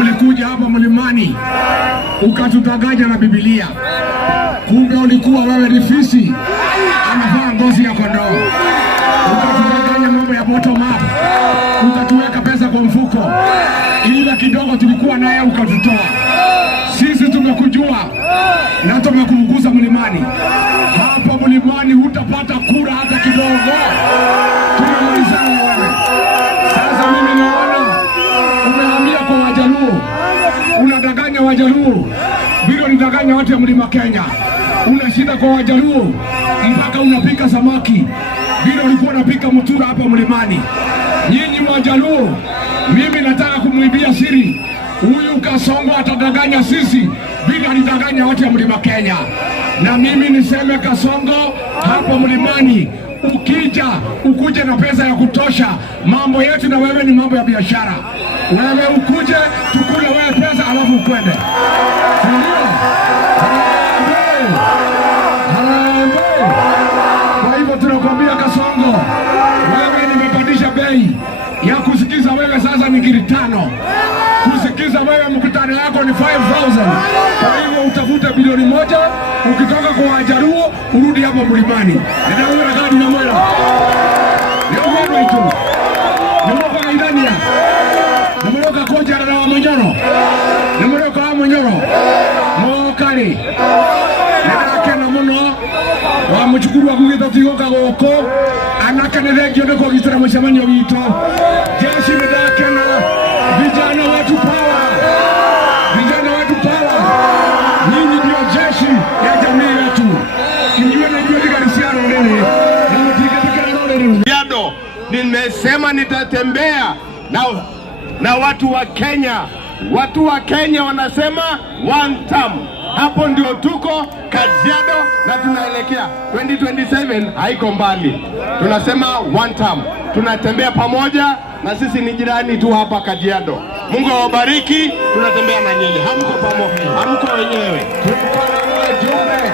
ulikuja hapa mlimani ukatutanganya na Biblia, kumbe ulikuwa wewe ni fisi anavaa ngozi ya kondoo. Ukatudanganya mambo ya bottom up, ukatuweka pesa kwa mfuko, ila kidogo tulikuwa naye ukatutoa. Sisi tumekujua na tumekufukuza mlimani. Hapa mlimani hutapata kura hata kidogo. Tumemalizana wewe. Sasa mimi naona umehamia kwa Wajaluo, unadanganya Wajaluo vile unadanganya watu ya Mlima Kenya. Unashinda kwa Wajaluo mpaka unapika samaki vile ulikuwa unapika mutura hapa mlimani. Nyinyi Wajaluo, mimi nataka kumuibia siri. Huyu Kasongo atadanganya sisi vile alidanganya watu ya Mlima Kenya. Na mimi niseme Kasongo, hapa mlimani ukija ukuje na pesa ya kutosha. Mambo yetu na wewe ni mambo ya biashara. Wewe ukuje tukule wewe pesa alafu ukwende. Ndio. Kwa hivyo tunakwambia Kasongo, wewe nimepandisha bei ya kusikiza wewe sasa ni ngiri 5. Kusikiza wewe mkutano yako ni 5,000. Kwa hivyo utafute bilioni 1, ukitoka kwa Wajaluo urudi hapa mlimani. Ndio wewe gadi na mwela. Ndio wewe tu. Ndio kwa Idania. Ndio kwa koja na Wamonyoro. Ndio kwa Wamonyoro. Mokali. Ndio na muno wa muchukuru wa kugita tigoka goko anakanele gyondo kwa gitara mshamanyo wito. Jeshi medakena vijana watu power. Vijana watu power. Nyinyi ndio jeshi ya jamii yetu. Injue na jua likalisiano lele. Na mtikana lele. Yado, nimesema nitatembea na watu wa Kenya. Watu wa Kenya wanasema one term. Hapo ndio tuko Kajiado na tunaelekea 2027, haiko mbali. Tunasema one term. Tunatembea pamoja na sisi ni jirani tu hapa Kajiado. Mungu awabariki, tunatembea na nyinyi. Hamko pamoja, hamko wenyewe. Tuko na wajumbe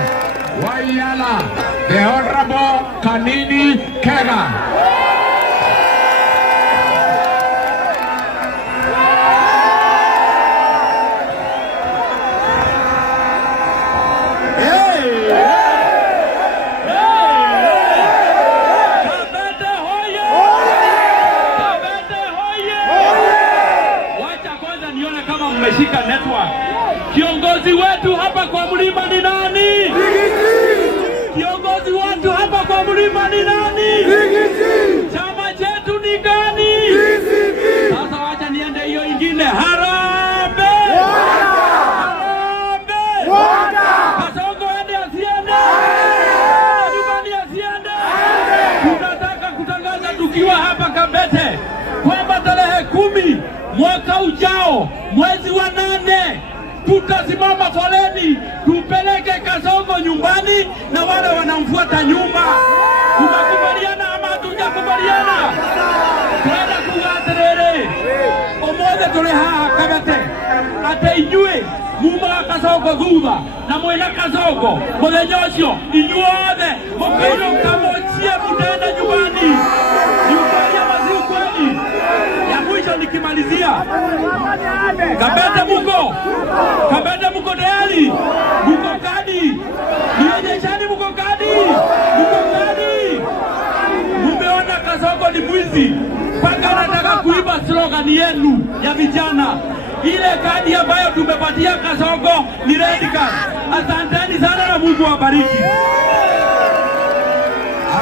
wa Yala, the Honorable Kanini Kega. Mmeshika network. Kiongozi wetu hapa kwa mlima ni nani? Kiongozi wetu hapa kwa mlima ni nani? Chama chetu ni gani? Sasa wacha niende hiyo ingine. Harambee! Harambee! Kasongo ende asiende? Nyumbani asiende? Tunataka kutangaza tukiwa hapa Kabete kwamba tarehe 10 mwaka ujao mwezi wa 8 tutasimama foleni tupeleke Kasongo nyumbani na wale wanamfuata nyuma. Tunakubaliana ama hatujakubaliana? Twenda kugaterere omothe tuli haha Kabete ate inyue mumaga Kasongo thutha na mwena Kasongo muthenya ucio inyuothe mukairuka mucie mutende nyumbani. Nikimalizia Kabete muko? Kabete muko tayari? Muko kadi? Nionyeshani muko kadi? Muko kadi? Mumeona Kasongo ni mwizi mpaka nataka kuiba slogan yenu ya vijana. Ile kadi ambayo tumepatia Kasongo ni red card. Asanteni sana na Mungu awabariki.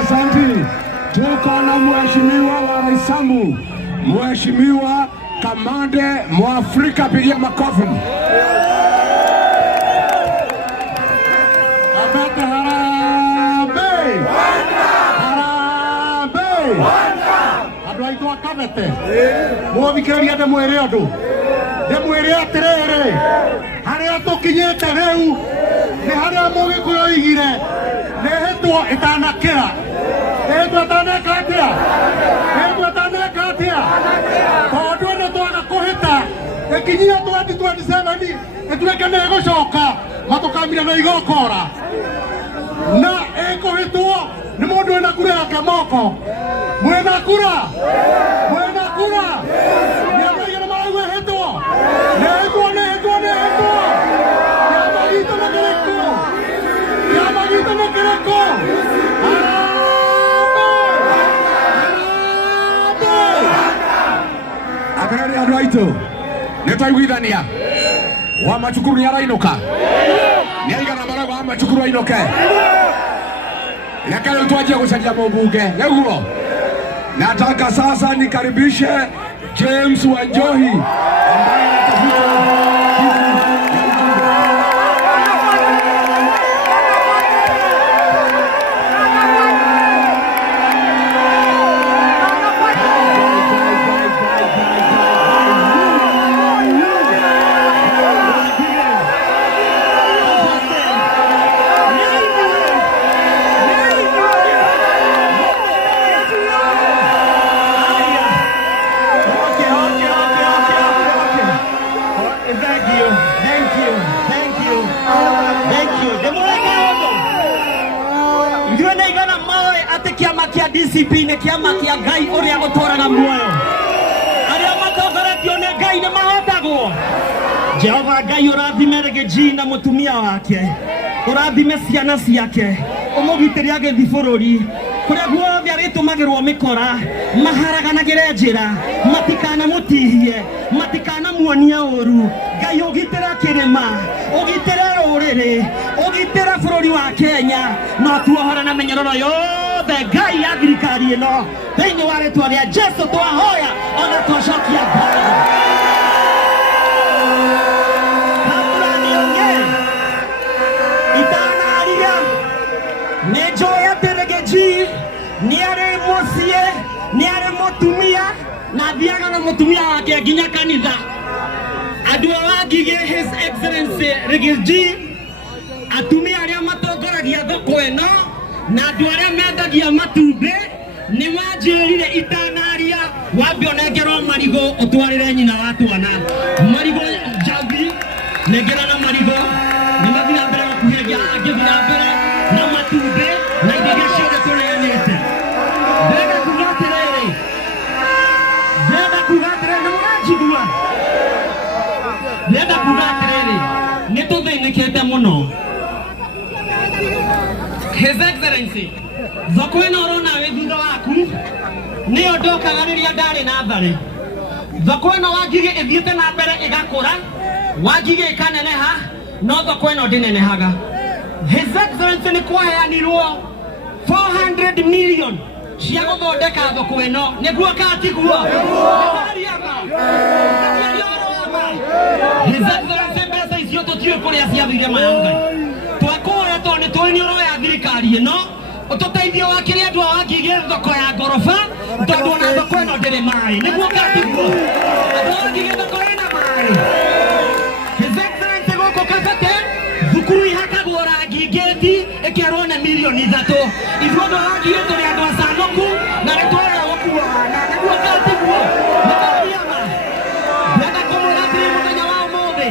Asante. Tuko na mheshimiwa wa Raisamu, Mheshimiwa Kamande Mwafrika, pigia makofi. Kabete harambee! Harambee! Andu aitu a Kabete muthikiriria ndimwire andu ndimwire atiriri haria tukinyite riu ni haria Mugikuyu oigire ni hitwo itanakira. Ego itaneka atia? Ego itaneka atia? Tondu ino twaga kuhita ikinyia 2027 ituike ni gucoka matukamira na igokora na ikuhitwo ni mundu wina kura yake moko. Mwina kura? Mwina kura? Ni aigana marauga hitwo? Rĩrĩ andũ aitũ nĩtwaiguithania wa Macukuru nĩarainuka nĩaigana marauga wa Macukuru ainuke reke rĩu twanjie gũcaria mũmbunge nĩguo. Nataka sasa nikaribishe James Wanjohi ambaye anatafuta DCP nĩ kĩama kĩa Ngai ũrĩa ũtũraga muoyo. Arĩa matongoretio nĩ Ngai nĩ mahotagwo. Jehova Ngai ũrathime Rigiji na mũtumia wake, ũrathime ciana ciake, ũmũgitĩre agĩthiĩ bũrũri kũrĩa guothe arĩtũmagĩrwo mĩkora, maharaganagĩre njĩra, matikanamũtihie, matikanamuonia ũru. Ngai ũgitĩre kĩrĩma, ũgitĩre rũrĩrĩ, ũgitĩre bũrũri wa Kenya, no tuohore na mĩnyororo yothe Ngai ya thirikari ĩno thĩinĩ wa rĩtwa rĩa Jesũ twahoya ona twacokia ngatho. Itanaria nĩnjũĩ atĩ Rigiji nĩarĩ mũciĩ, nĩarĩ mũtumia na athiaga na mũtumia wake nginya kanitha. Andũ a Wangigĩ His Excellency Rigiji, atumia arĩa matongoragia thoko ĩno na andũ arĩa mendagia matumbĩ nĩ wanjĩrire itanaria wambe onengerwo marigũ ũtwarĩre nyina wa twana. Marigũ njambi nengera na marigũ nĩmathiĩ na mbere gũkuhĩrĩria angĩthiĩ na mbere na matumbĩ na indo iria ciothe tũrĩanĩte. Ndĩrenda kuga atĩrĩrĩ, nĩ mũranjigua? Ndĩrenda kuga atĩrĩrĩ, nĩtũthĩnĩkĩte mũno. His Excellency, thoko ĩno ũrona wĩ thutha waku nĩyo ndokaga rĩrĩa ndarĩ natharĩ. Thoko ĩno Wangigĩ ĩthiĩte na mbere ĩgakũra, Wangigĩ ĩkaneneha, no thoko ĩno ndĩnenehaga. His Excellency nĩ kwaheanirwo 400 million cia gũthondeka thoko ĩno, nĩguo katiguo. His Excellency mbeca icio tũtiũĩ kũrĩa ciathire mayanga. Twakuoya tondũ nĩ tũĩ nĩ ũroya thirikari ĩno ũtũteithio wa kĩrĩa andũ a Wangigĩ thoko ya ngoroba, tondũ ona thoko ĩno ndĩrĩ maĩ, nĩguo katiguo. Andũ a Wangigĩ thoko ĩna maĩ. His Excellency gũkũ Kabete thukuru ihakagwo rangi ngĩti ĩkerwo nĩ mirioni 3. Ithuothe Wangigĩ tũrĩ andũ acanũku na nĩtwaya gũkuana, nĩguo katiguo. Nĩkariama ndĩrenda kũmwĩra atĩrĩ mũthenya wa ũmũthĩ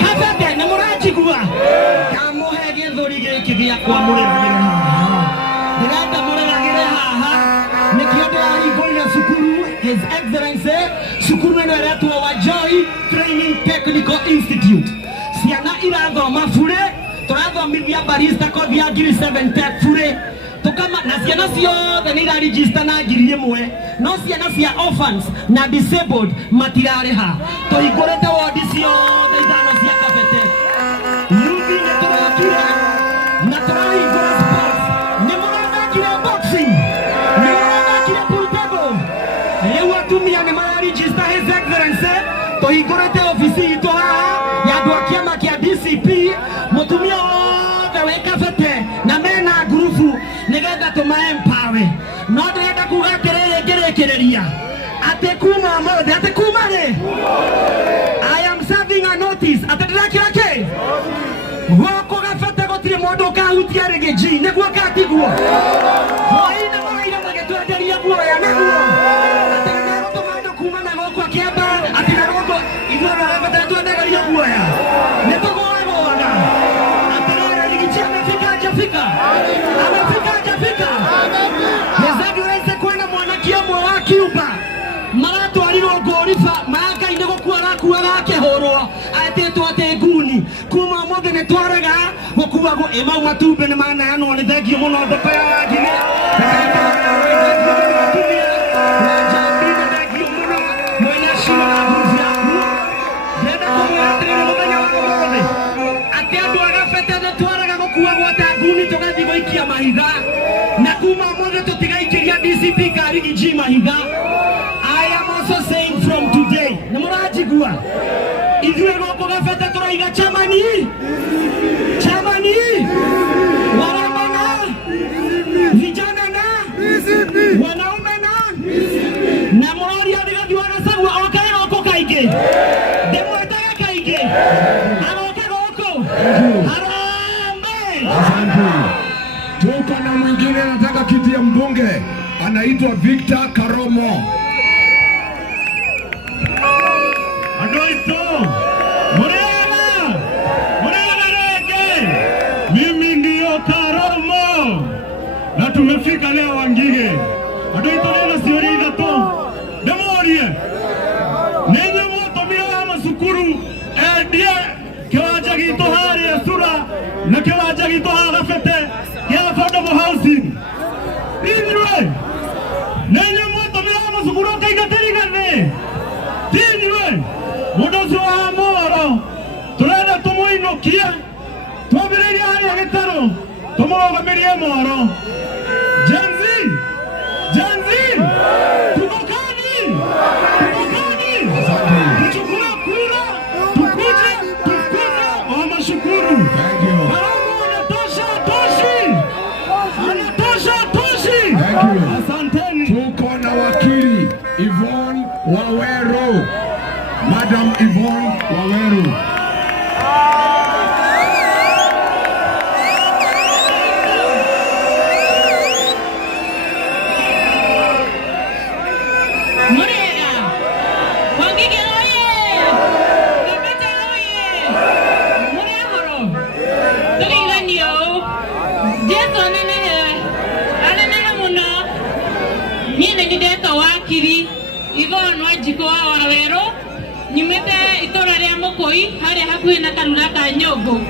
Kabete nĩ mũranjigua? Kamũhe gĩthũri gĩkĩ gĩa kwamũrĩragĩre haha, ndĩrenda mũrĩragĩre haha, nĩkĩo ndĩrahingũrire cukuru His Excellency, cukuru ĩno ĩretwo Wanjohi Training Technical Institute. Ciana irathoma bure, tũrathomithia barista kothi ya ngiri 7 tech bure, na ciana ciothe nĩ iraregister na ngiri 1, no ciana cia orphans na disabled matirarĩha. Tũhingũrĩte wodi ciothe 5 cia Kabete. Yuthi nĩ tũrakire na tũrahingũra sports. Nĩ mũrathakire boxing, nĩ mũrathakire pool table. Rĩu atumia nĩ mararegister His Excellency. Tũhingũrĩte ofici itũ haha ya andũ a kĩama kĩa DCP, mũtumia wothe wĩ Kabete na mena ngurubu nĩgetha tũma-empower. No ndĩrenda kuga atĩrĩrĩ ngĩrĩkĩrĩria atĩ kuma ũmũthĩ, atĩ kuma rĩ, I am serving a notice atĩ ndĩrakĩra kĩ gũkũ Kabete gũtirĩ mũndũ ũkahutia Rigiji, nĩguo katiguo. Hwaĩ-inĩ mũraire magĩtwenderia guoya, nĩguo atĩ nĩgũtũma andũ kuma na gũkũ akĩamba atĩ na gũkũ ithuothe Kabete twendegeria guoya. Nĩtũgũagũana atĩrĩrĩ, Rigiji amefika hajafika? Amefika hajafika? His Excellency kwĩna mwanake ũmwe wa Cuba maratwarirwo ngũriba ma Ngai nĩ gũkua arakuaga akĩhũrwo, etĩtwo atĩ nguni. Kuma ũmũthĩ nĩ twarega gũkuagwo, mau matumbĩ nĩ maneanwo. Nĩ thengio mũno thoko ya Wangigĩ, na njambi nĩ thengio mũno, mwĩna cima mahiga na kuma mothe tutigaikiria DCP Karigi G mahiga. I am also saying from today, namurajigua ithuĩ gũkũ Gabete tũraiga chamani waramba na vijana na wanaume na mũroria Rigathi wa Gachagua oke gũkũ kaingĩ ndĩmwetaga kaingĩ aroke gũkũ harambe. Tuko na mwingine anataka kiti ya mbunge, anaitwa Victor Karomo. Adoito, Murena rege, mimi ndio Karomo na tumefika leo Wangige. Adoito leo siorida to, demorie, nenye moto mira masukuru, die kiwanja gitu hari ya sura na kiwanja gitu Gabete ya affordable housing. Inwe, nenye moto mira masukuru kaigateri garne. Tinwe. Mudozo wa moro turenda tumuinukie twambiriria haria gitaro tumurogomirie moro Gen Z tukokani tuchukue kura tukuje tukuze wa mashukuru. Karamu anatosha toshi. Asanteni. Tuko na wakili Yvonne Waweru, Madam Yvonne Waweru. Murega, Wangige oye, Gabete oye, Murehoro, Turinganio, Jesu anene muno, nyine ngideto wakiri, Yvonne Wanjiku wa Waweru, nyumete itora ria Mukui haria hakuhi na Karura ka Nyongo.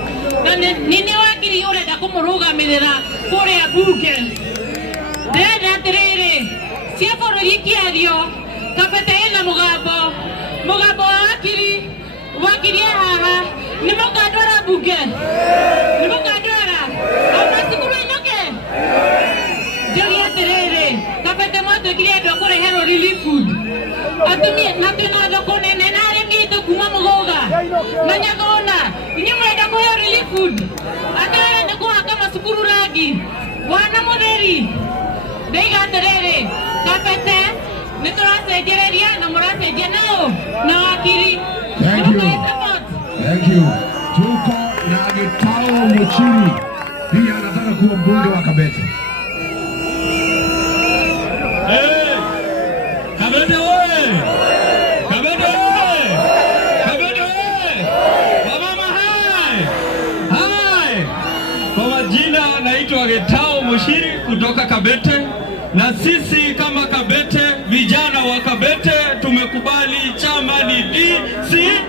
Nini wakiri urenda kumurugamirira kuria bunge. Ndĩrenda atĩrĩrĩ, cia bũrũri kĩario, Gabete ĩna mũgambo wa wakiri haha, nĩ mũkandwara bunge, nĩ mũkandwara, ona cukuru inuke. Njũria atĩrĩrĩ, Gabete mwatuĩkire andũ a kũreherwo relief food. Atumia na twĩna thoko nene na arĩmi aitũ kuma Mũgũga na Nyagona, inyuĩ mũrenda kũheo relief food. Atĩrĩrĩ nĩ kũhaka macukuru rangi, wana mũtheri. Ndaiga atĩrĩrĩ, Gabete nĩ tũracenjereria na mũracenjia na wakiri. Thank you. Tuko na Gitau Muchiri pia anataka kuwa mbunge wa Kabete. Kabete oye! Kabete oye! Kabete oye! Wamama hai! Hai! Kwa majina naitwa Gitau Muchiri kutoka Kabete, na sisi kama Kabete, vijana wa Kabete tumekubali chama ni DC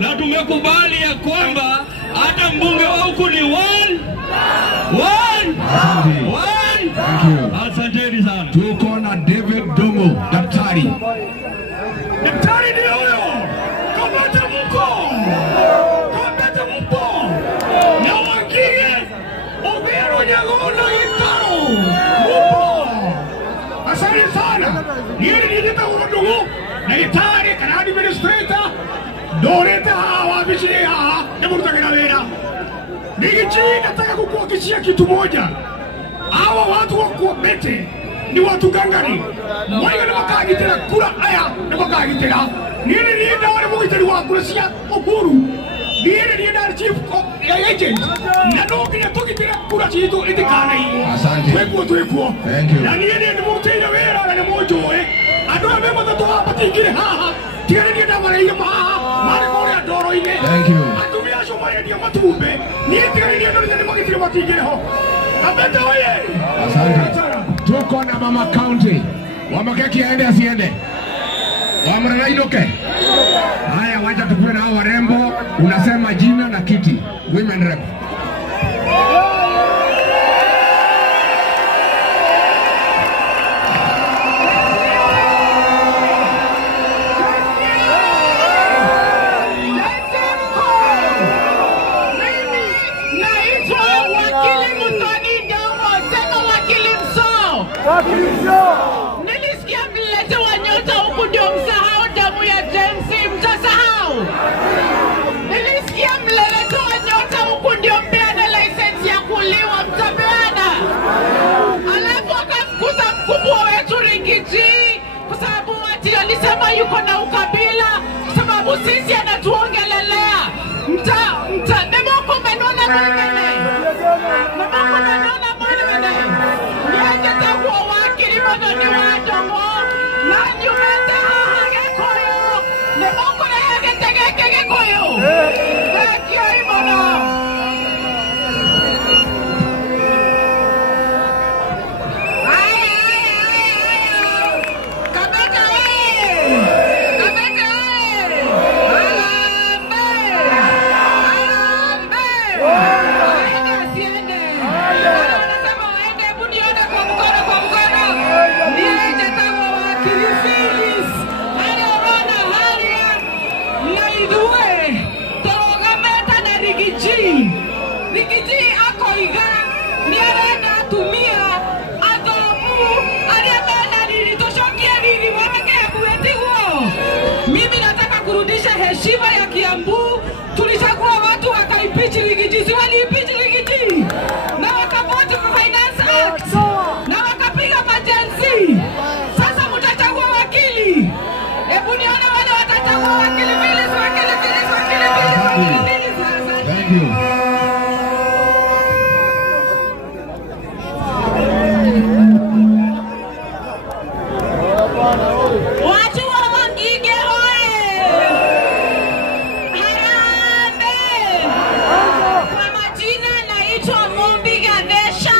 na tumekubali ya kwamba hata mbunge wa huku ni one. Asanteni sana. Tuko na David Dongo, daktari. Daktari ndio huyo. Kabete mpo. Na Wangige, Obiero, Nyagona, Gitau. Mpo. Asante sana. Niye nileta urondogo. Na daktari kana administrator. Doreta hawa bichini hawa. Hebu mtakena wera. Nikichi nataka kukuhakikishia kitu moja. Hawa watu wa Kabete ni watu gangari. Mwaiga na makagitira kura aya na makagitira. Niye nienda wale mwitari wa kura cia Uhuru. Niye nienda chief agent. Na ndoki ya tukitira kura citu itikana hii. Asante. Twekuo. Thank you. Na niye nienda mutira wera na mojoe. Andu ame matatu hapa tingire haha. Tiare nienda maraia maha. Mare kore adoro ine. Thank you. Atumia shomaya ndia matumbe. Niye tiare nienda nienda magitira matingire ho. Kabete oye! Asante. Tuko na mama county. Wamakeki aende asiende? Wamrana inuke? Haya, wacha tukue na hao warembo. Unasema jina na kiti. Women rep. ati alisema yuko na ukabila sababu sisi anatuongelelea. Nemoko menona mwingine. Nemoko menona mwingine. Niaje takuwa wakili madoni wajongo. Na nyumete hage koyo. Nemoko na hage tegeke koyo. Nekio imona. Rigiji ako iga ni arenda atumia athomu aria mena riri tushokie riri mwanake abuetiguo. Mimi nataka kurudisha heshima ya Kiambu. Tulichagua watu wakaipichi Rigiji, si waliipichi Rigiji na wakavoti kwa Finance Act na wakapiga majenzi. Sasa mtachagua wakili. Hebu nione wale watachagua wakili vile wakili vile wakili vile wakili vile sasa. Thank you. Watu wa Wangige hoye! Harambee! Kwa majina naitwa Mombi Gadesha,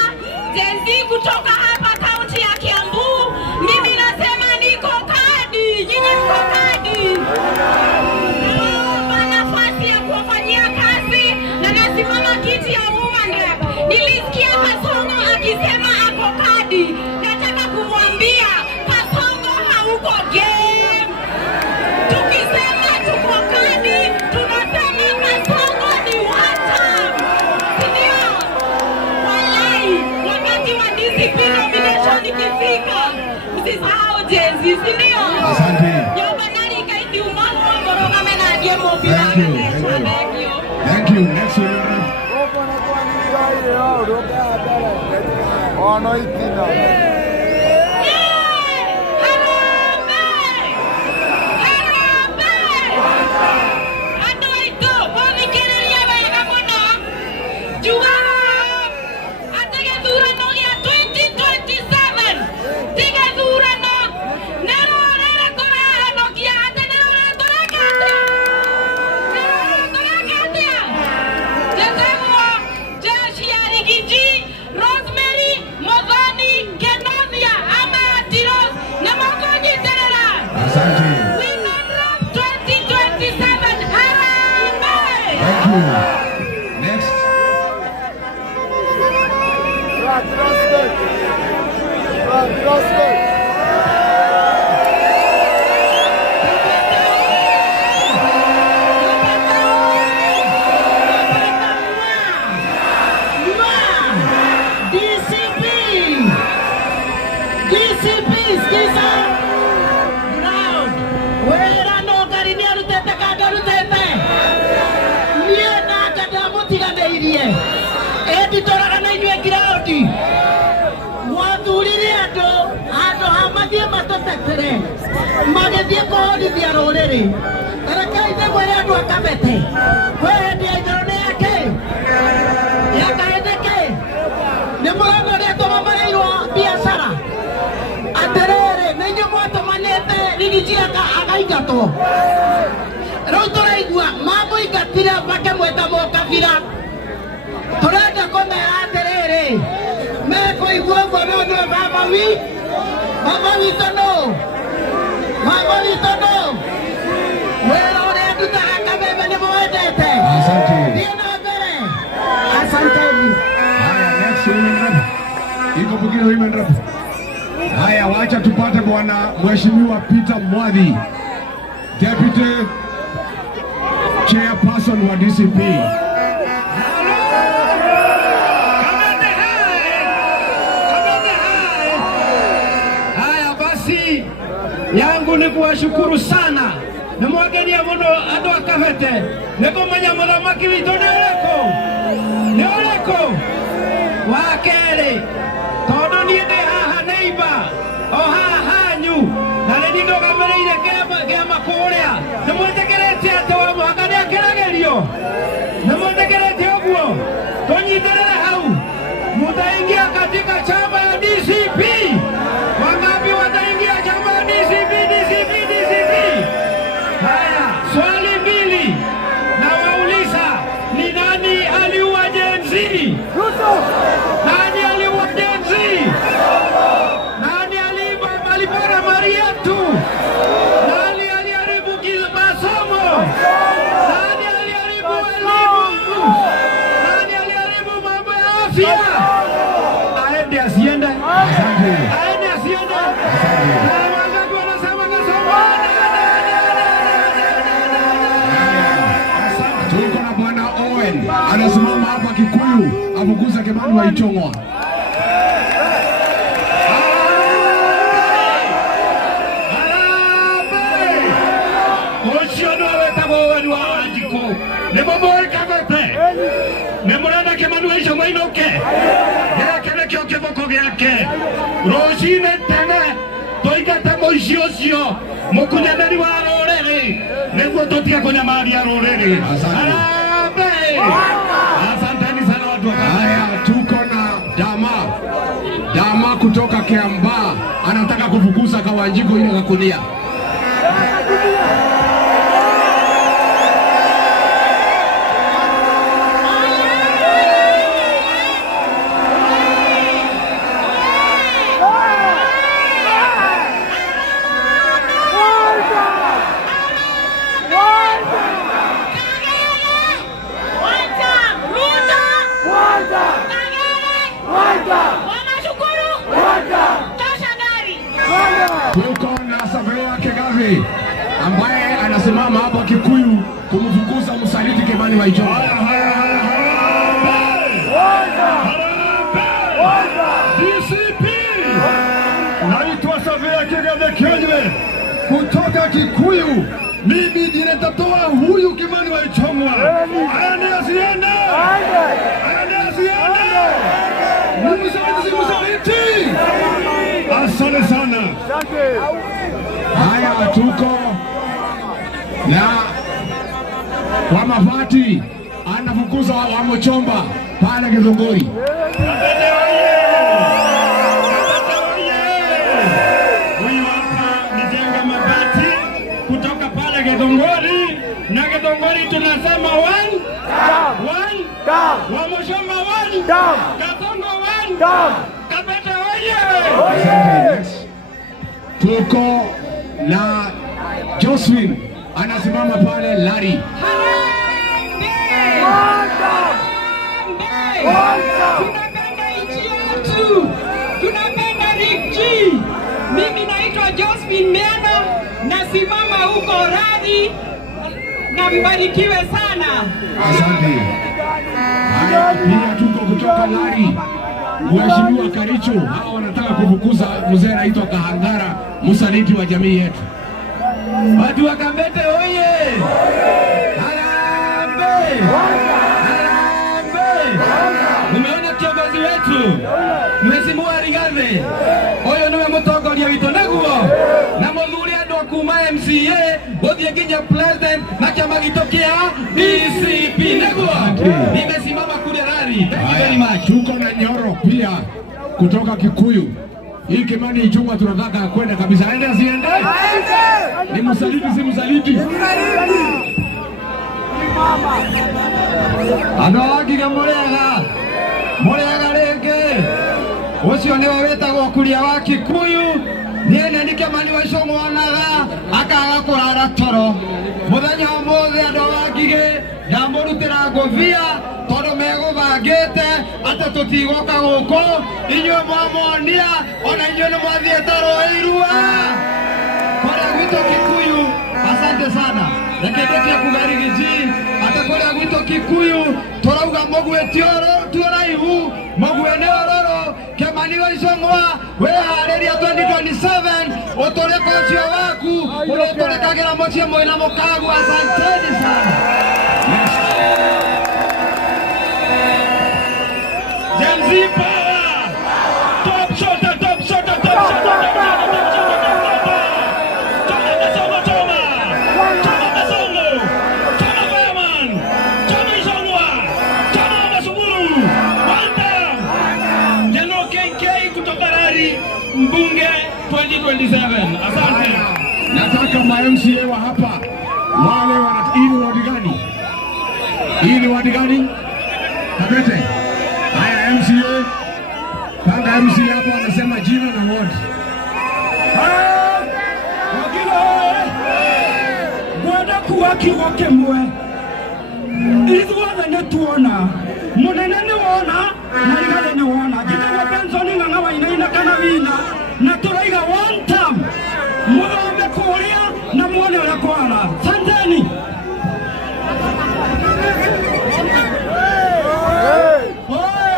Jenzi kutoka hapa kaunti ya Kiambu. Mimi nasema niko kadi, nyinyi mko kadi. Naomba nafasi ya kuwafanyia kazi na nasimama kiti ya woman rep. Nilisikia Kasongo akisema ako kadi. Nataka kumwambia Kasongo hauko game. Tukisema tuko kadi, tunasema Kasongo ni wata. Sindio? Walai, wakati wa DCP nomination ikifika, msisahau Jenzi, sindio? Asante. Yobanari kaiti umaru wa Moroga mena adie Mombi Thank you. Gadesha. Thank you. Thank you. Next one. Next. DCP, skiza. Ground. Wera no gari ni arutete kanda arutete. Nie na kanda mutiganeirie. Editoraga na inyue ground. Wathurire andu hamathie matutetere. Magithie kuhorithia ruriri. Rekai nĩ mwĩre andũ a Kabete. Kwĩ hĩndĩ ya ithero nĩ yake. Yakaendeke. Nĩ mũrona ũrĩa tũmamarĩirwo biacara. Atĩrĩrĩ, nĩ inyuĩ mwatũmanĩte Rigiji akaingatwo. Rĩu tũraigua mamũingatire makĩmwĩta mũkabira. Tũrenda kũmera atĩrĩrĩ, mekũigua ũguo nĩ ũndũ baba witũ nũ? Baba witũ nũ? Wĩra ũrĩa ndutaga Kameme nĩ mũwendete. Asante. Thiĩ na mbere. Asanteni. Haya, next women rep. Iko mwingine women rep. Haya, wacha tupate bwana Mheshimiwa Peter Mwadhi, Deputy Chairperson wa DCP. Haya basi, yangu ni kuwashukuru sana na mwagenia muno andu a Kabete ni kumenya muthamaki witu ni uriko wa keri tondu nie ndi haha neighbor o haha hanyu na ni ndogamire afukuza Kimani wa Ichung'wa. Nemurana Kimani wa Ichung'wa inoke yakene kyo kiboko gyake rocine tene toigate muici ucio mukunyanĩri wa rũrĩrĩ nĩguo tũtige kũnyamaria rũrĩrĩ. Asanteni sana watu. Haya, tuko na Dama kutoka Kiambaa anataka kufukuza Kawanjiko ile Kakunia. Tuko na Savea Kegave ambaye anasimama hapa Kikuyu kumfukuza msaliti Kimani wa Ichung'wa. DCP naitwa Savea Kegave Kenywe kutoka Kikuyu. Mimi ndiye nitatoa huyu Kimani wa Ichung'wa. Aende asiende. Msaliti. Asante sana. Haya, tuko na Wamavati anafukuza Wamuchomba pale Githunguri. Huyu hapa ni Jenga Mabati kutoka pale Githunguri, na Githunguri tunasema one Wamuchomba one Gathungu one Kabete oye. Tuko na Josephine anasimama pale Lari. Tunapenda nchi yetu, tunapenda Rick G. Mimi naitwa Josephine Miano, nasimama huko Radi, na mbarikiwe sana. Asante. Haya, pia tuko kutoka Lari, Mheshimiwa Karicho. Hao wanataka kufukuza mzee anaitwa Kahangara, msaliti wa jamii yetu. Watu wa Kabete oye! Harambee! Harambee! Umeona kiongozi wetu Mheshimiwa Rigathi, huyo niwe mutongoria witũ nĩguo, na mũthuri andũ kuma MCA gũthiĩ nginya president na kĩama gitũ kĩa DCP nĩguo. Nimesimama kule Rari. Thank you very much. Tuko na Nyoro pia kutoka Kikuyu. Hii Kimani Ichung'wa tunataka kwenda kabisa. Aende asiende? Ni msaliti si msaliti? Andũ agiga mũrega rĩngĩ ũcio nĩwe wĩtagwo Kuria wa Kikuyu. Niĩ nĩ Kimani wa Ichung'wa onaga akaga kũrara toro. Mũthenya ũmũthĩ andũ agigĩ ndamũrutĩra ngũbia tondũ megũbangĩte atĩ tũtigũka gũkũ. Inyuĩ mwamonia ona inyuĩ nĩ mwathiĩte rũĩ irua kũrĩa gwitũ Kikuyu. Asante sana. Reke ndĩkie kuga Rick G atĩ kũrĩa gwitũ Kikuyu tũrauga mũguĩ ti ũraihu, mũguĩ nĩ ũrũrũ. Kimani wa Ichung'wa wĩharĩria 2027 ũtũrĩko ũcio waku ũrĩtũrĩkagĩra mũciĩ mwĩna mũkagu. Asanteni sana. Gen Z power! Top shot, top shot, top shot, top Mbunge 2027. Asante. Nataka ma-MCA wa hapa wale hii ni wadi gani? Hii ni wadi gani? Kabete. Haya, MCA panga MCA hapa anasema jina na ward. Gwenda kuwa kiugo kĩmwe ithuothe nĩ tuona mũnene nĩ wona na Rigathi nĩ wona njĩtagwo Benson Ng'ang'a Wainaina kana Wina na tũraiga one term mũthombe kũrĩa na muone ũrĩa kwara. Santeni. Oye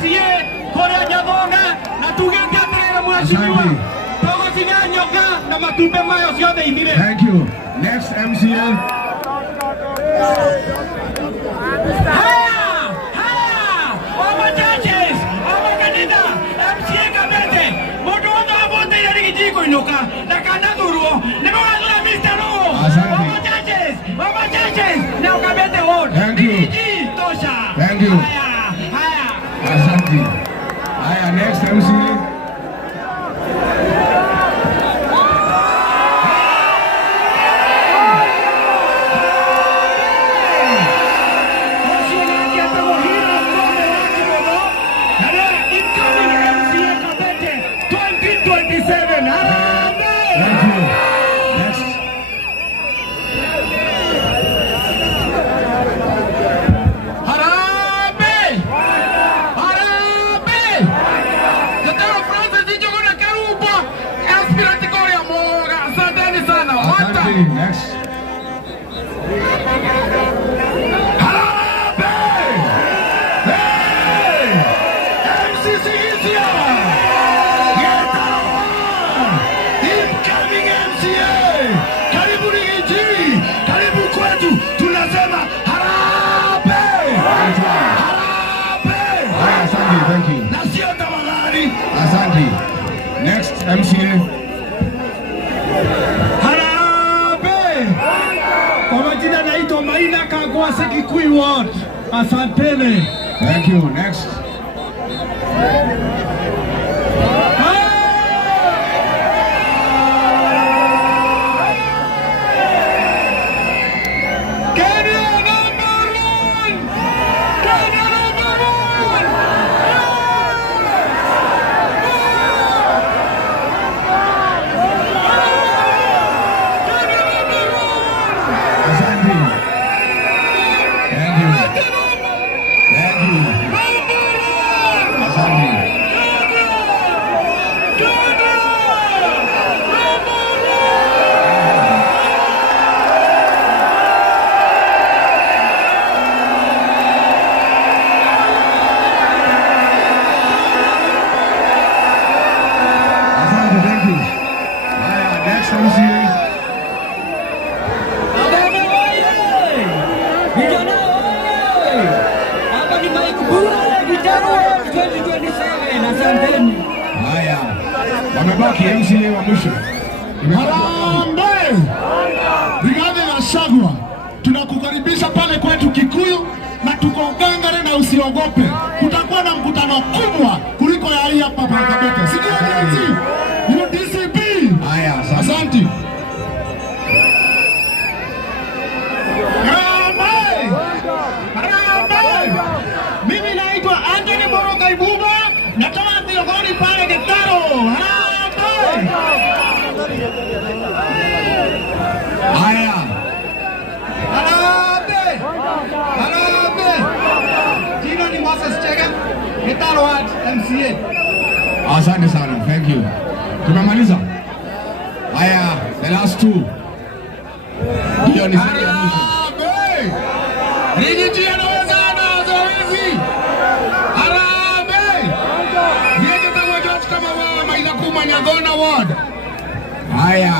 MCA korea Nyathonga na tugete atirire mwashimiwa togotinia nyoka na matumbe mayo ciothe ithire. Thank you. Next MCA. Thank you. Thank you. Asante. Haya, next MCA. Next. Thank you. Asante. Next MCA. Maina Kagwase Kikuyu Ward. Asanteni. Thank you. Next. Haya, wamebaki MCA wa mwisho. Harambee! Rigathi Gachagua, tunakukaribisha pale kwetu Kikuyu na tuko ngangari na usiogope. Kutakuwa na mkutano kubwa kuliko ya hii hapa Kabete. Sikia nini? UDCP. Haya, asante. Mimi naitwa Anthony Moroka Ibuba, natoka Tirogoni pale Gitaro. haya. Jina ni Moses Chege, Gitaro Ward MCA. Asante sana. Thank you. Tumemaliza. Haya, the last two. Ndio ni sisi ya mwisho. Rigiji anawezana zoezi. Harambee! Yeye kama George kama wao Maina Kuma Nyagona Ward. Haya.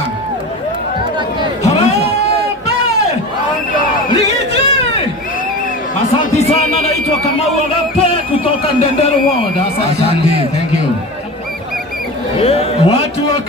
Harambee! Rigiji! Asante sana, naitwa Kamau Agape kutoka Ndendere Ward. Asante. Thank you. Watu wa